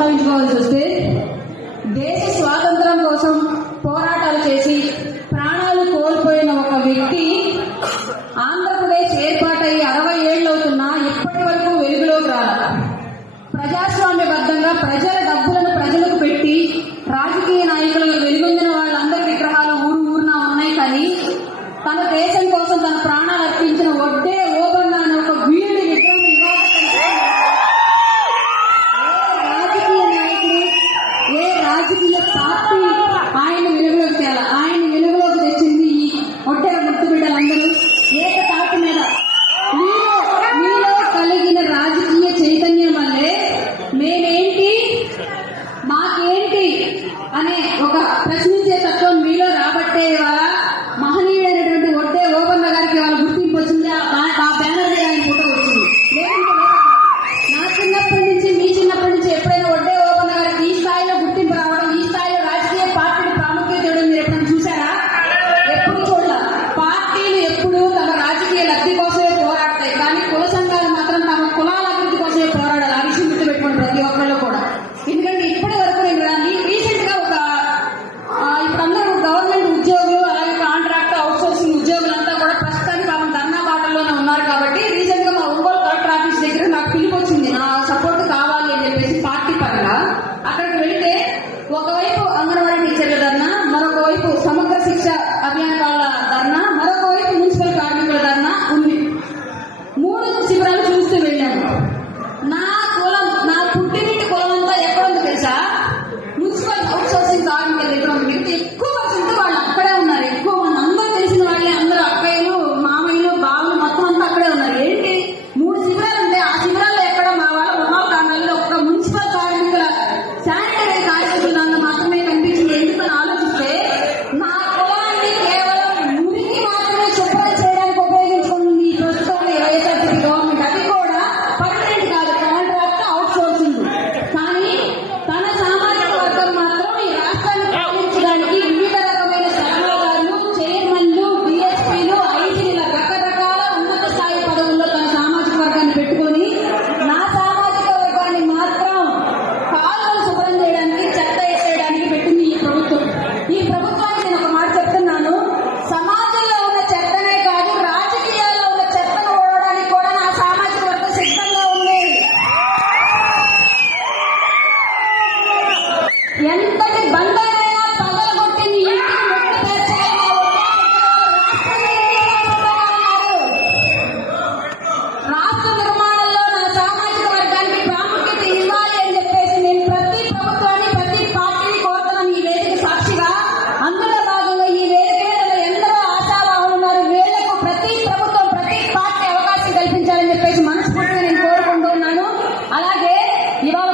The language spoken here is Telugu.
ప్రస్తావించుకోవాల్సి వస్తే దేశ స్వాతంత్రం కోసం పోరాటాలు చేసి ప్రాణాలు కోల్పోయిన ఒక వ్యక్తి ఆంధ్రప్రదేశ్ ఏర్పాటై అరవై ఏళ్ళు అవుతున్నా ఇప్పటి వరకు వెలుగులోకి రాల. ప్రజాస్వామ్యబద్ధంగా ప్రజల డబ్బుల அதுக்கு சாப்பிட்டு ഇതാ